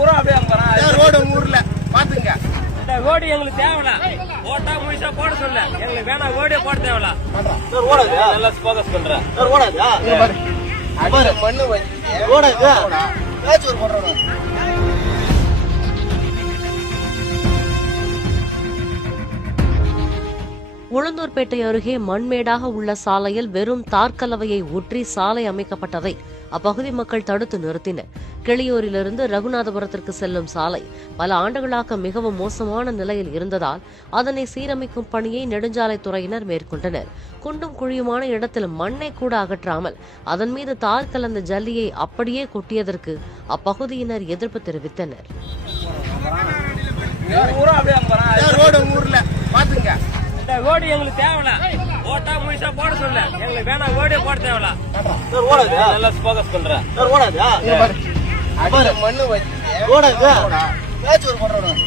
ஊரும் அப்படியே அங்க வரான் ரோடு உங்க ஊர்ல பாத்துங்க. இந்த ரோடு எங்களுக்கு தேவையில்ல. ஓட்டா முழுசா போட சொல்ல எங்களுக்கு வேணா ரோடே போட தேவையில்ல. ஓடாது நல்லா ஃபோக்கஸ் பண்றேன். ஓடாது மண்ணு ஓடாது பேச்சு ஒரு போடுறோம். உளுந்தூர்பேட்டை அருகே மண்மேடாக உள்ள சாலையில் வெறும் தார்கலவையை ஊற்றி சாலை அமைக்கப்பட்டதை அப்பகுதி மக்கள் தடுத்து நிறுத்தினர். கிளியூரிலிருந்து ரகுநாதபுரத்திற்கு செல்லும் சாலை பல ஆண்டுகளாக மிகவும் மோசமான நிலையில் இருந்ததால் அதனை சீரமைக்கும் பணியை நெடுஞ்சாலைத்துறையினர் மேற்கொண்டனர். குண்டும் குழியுமான இடத்தில் மண்ணை கூட அகற்றாமல் அதன் மீது தார் கலந்த ஜல்லியை அப்படியே கொட்டியதற்கு அப்பகுதியினர் எதிர்ப்பு தெரிவித்தனர். ஊரும் அப்படியே அங்க வரான் ரோடு உங்க ஊர்ல பாத்துங்க. இந்த ரோடு எங்களுக்கு தேவையில்ல. ஓட்டா முழுசா போட சொல்ல எங்களுக்கு வேணா ரோடே போட தேவையில்ல. ஓடாது நல்லா ஃபோக்கஸ் பண்றேன். ஓடாது மண்ணு ஓடாது பேச்சு ஒரு போடுறோம்.